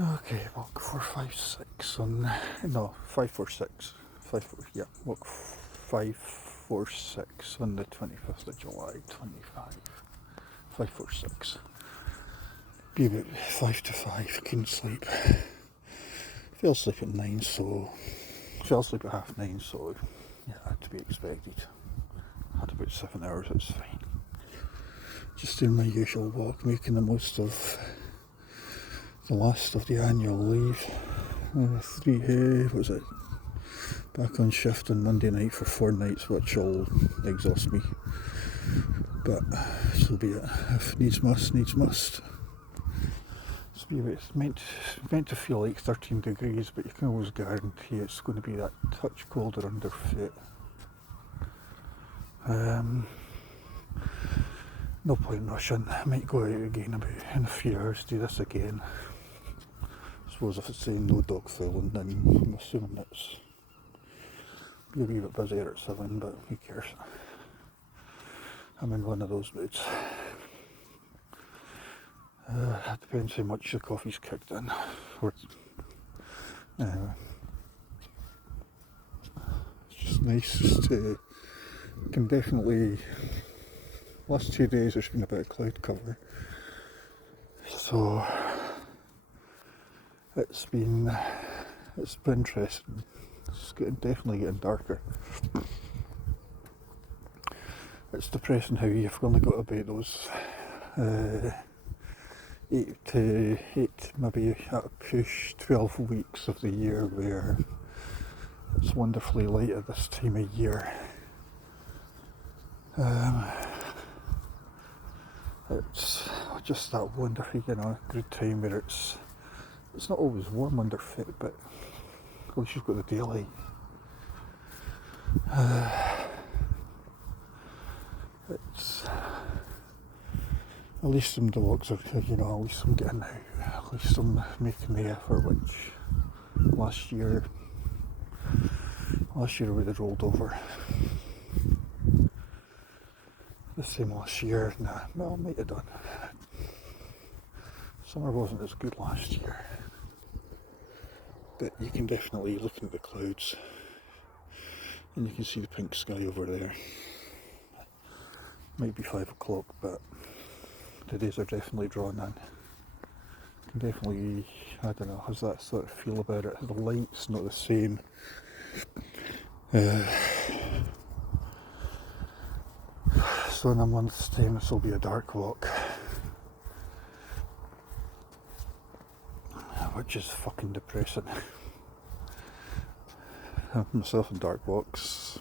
Okay, walk 456 on, no, 546. Walk 546 on the 25th of July, 25. 546. Be about 5 to 5, couldn't sleep. Fell asleep at 9, so, fell asleep at half 9, so, yeah, to be expected. Had about 7 hours, it's fine. Just doing my usual walk, making the most of the last of the annual leave. What was it? Back on shift on Monday night for 4 nights, which will exhaust me. But so be it. If needs must, needs must. It's meant to feel like 13 degrees, but you can always guarantee it's going to be that touch colder underfoot. No point rushing. I might go out again in a few hours, do this again. I suppose if it's saying no dog fouling, then I'm assuming it's be a wee bit busier at 7, but who cares? I'm in one of those moods. It depends how much the coffee's kicked in. Anyway, it's just nice to, can definitely, last 2 days there's been a bit of cloud cover, so it's been interesting. It's definitely getting darker. It's depressing how you've only got about those 8, maybe at a push 12 weeks of the year where it's wonderfully light at this time of year. It's just that wonderful, good time where it's not always warm underfoot, but at least you've got the daylight. It's at least some dogs are, at least I'm getting out. At least I'm making the effort, which last year would have rolled over. The same last year, I might have done. Summer wasn't as good last year, but you can definitely, looking at the clouds, and you can see the pink sky over there. Might be 5 o'clock, but the days are definitely drawn in. You can definitely, I don't know, has that sort of feel about it. The light's not the same. So in a month's time this will be a dark walk, which is fucking depressing. Myself in dark walks,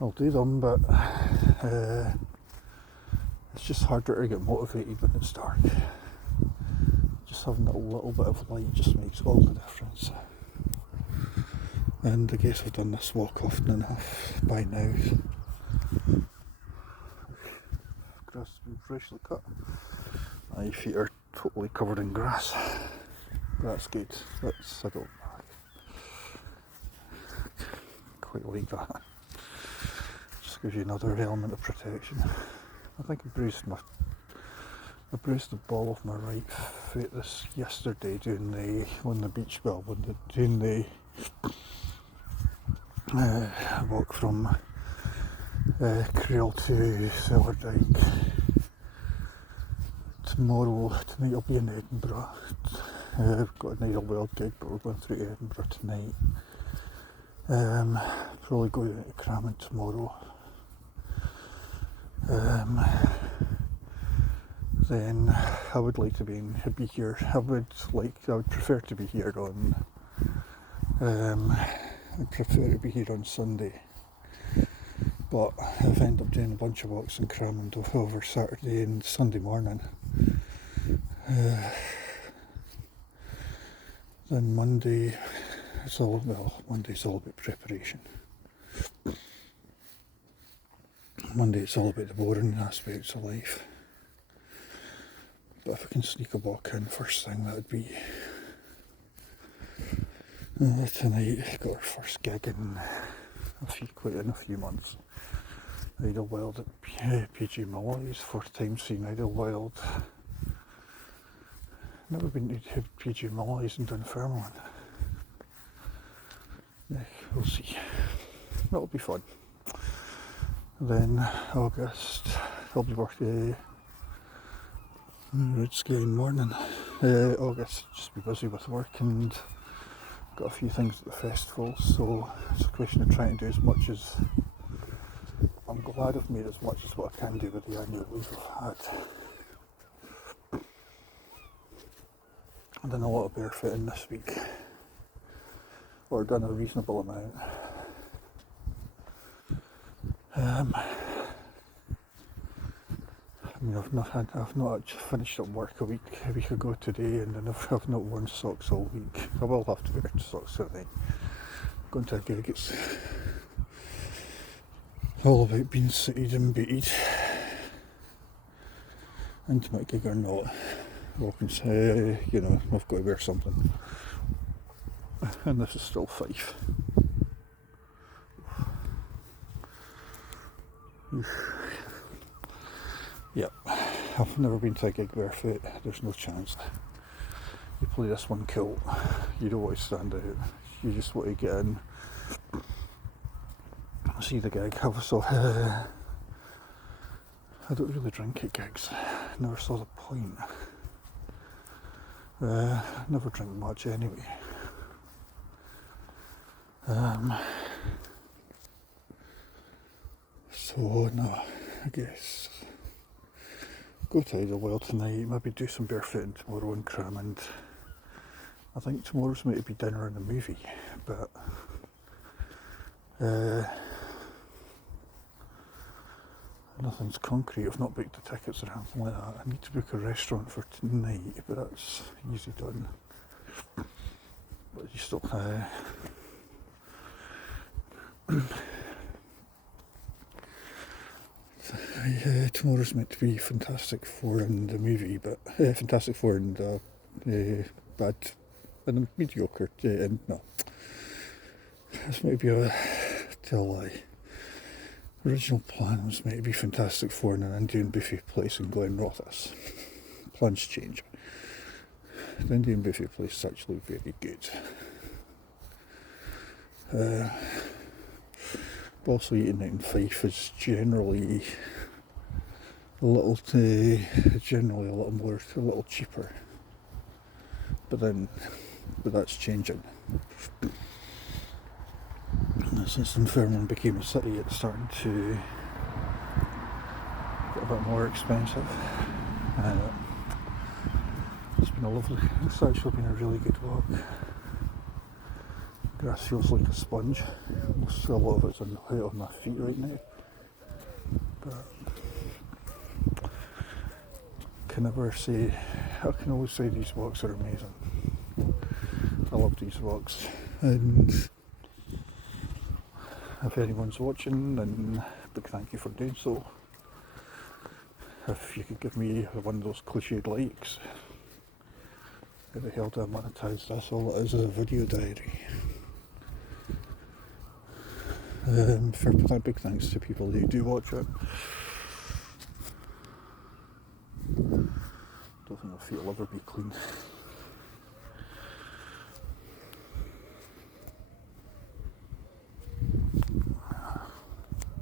I'll do them, but it's just harder to get motivated when it's dark. Just having that little bit of light just makes all the difference. And I guess I've done this walk often enough by now. Grass has been freshly cut. My feet are totally covered in grass. That's good. I don't quite like that. Just gives you another element of protection. I think I bruised the ball of my right foot yesterday doing the walk from Crail to Cellardyke. Tonight I'll be in Edinburgh. I've got an Idlewild gig, but we're going through Edinburgh tonight. Probably going to Crammon tomorrow. Then I would like to be here. I would prefer to be here on. I'd prefer to be here on Sunday, but I've ended up doing a bunch of walks in Crammond over Saturday and Sunday morning. Then Monday, Monday's all about preparation. Monday it's all about the boring aspects of life. But if I can sneak a walk in first thing, that would be tonight. Got our first gig in a few months. Idlewild at PG Malloy's, first time seeing Idlewild. never been to PG Malloy's in Dunfermline. Yeah, we'll see. That'll be fun. Then August, I'll be working road skiing morning. August, just be busy with work and got a few things at the festival, so it's a question of trying to do as much as, I'm glad I've made as much as what I can do with the annual leave I've had. I've done a lot of barefooting this week, or done a reasonable amount. I mean, I've not actually finished up work a week ago today, and then I've not worn socks all week. I will have to wear socks tonight. Going to a gig, it's all about being suited and booted. Intimate gig or not, I can say, I've got to wear something. And this is still Fife. Yep, I've never been to a gig barefoot, there's no chance. You play this one kilt, you don't want to stand out, you just want to get in, see the gig. I don't really drink at gigs, never saw the point. Never drink much anyway. So no, I guess go to Idlewild tonight, maybe do some barefooting tomorrow and cram, and I think tomorrow's meant to be dinner and a movie, but nothing's concrete. I've not booked the tickets or anything like that. I need to book a restaurant for tonight, but that's easy done. But you still tomorrow's meant to be Fantastic Four and the movie, but Fantastic Four and bad and mediocre. And no, it's maybe a lie. Original plan was meant to be Fantastic Four in an Indian buffet place in Glenrothes. Plans change. The Indian buffet place is actually very good. Also, eating out in Fife is generally a little cheaper, but that's changing. And since Dunfermline became a city, it's starting to get a bit more expensive. It's actually been a really good walk. Grass feels like a sponge. A lot of it's on my feet right now. But I can always say these walks are amazing. I love these walks. And if anyone's watching, then big thank you for doing so. If you could give me one of those cliched likes. How the hell do I monetize this? All it is a video diary. Big thanks to people who do watch it. Don't think my feet will ever be clean.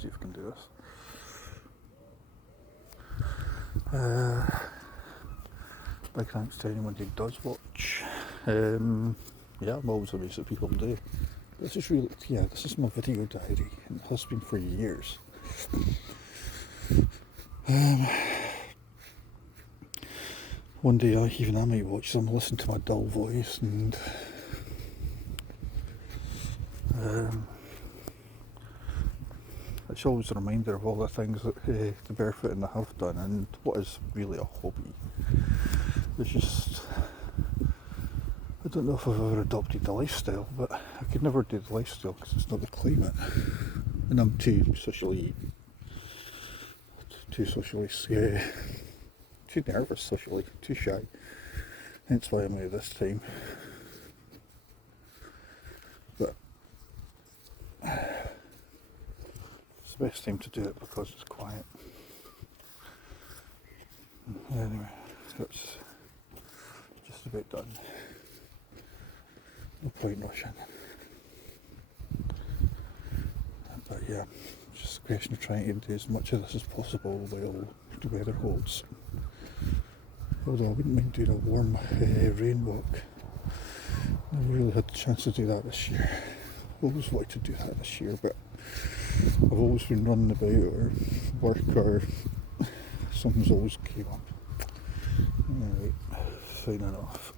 See if I can do this. Big thanks to anyone who does watch. I'm always amazed at people do. This is my video diary, and it has been for years. One day I might watch some, listen to my dull voice, and it's always a reminder of all the things that the barefooting I have done, and what is really a hobby. It's just, I don't know if I've ever adopted the lifestyle, but I could never do the lifestyle because it's not the climate, and I'm too nervous socially, too shy. Hence why I'm here this time. But it's the best time to do it because it's quiet. Anyway, that's just just about done. No point rushing. But yeah, just a question of trying to do as much of this as possible while the weather holds. Although I wouldn't mind doing a warm rain walk. Never really had the chance to do that this year. I always wanted to do that this year, but I've always been running about or work or something's always came up. Alright, signing off.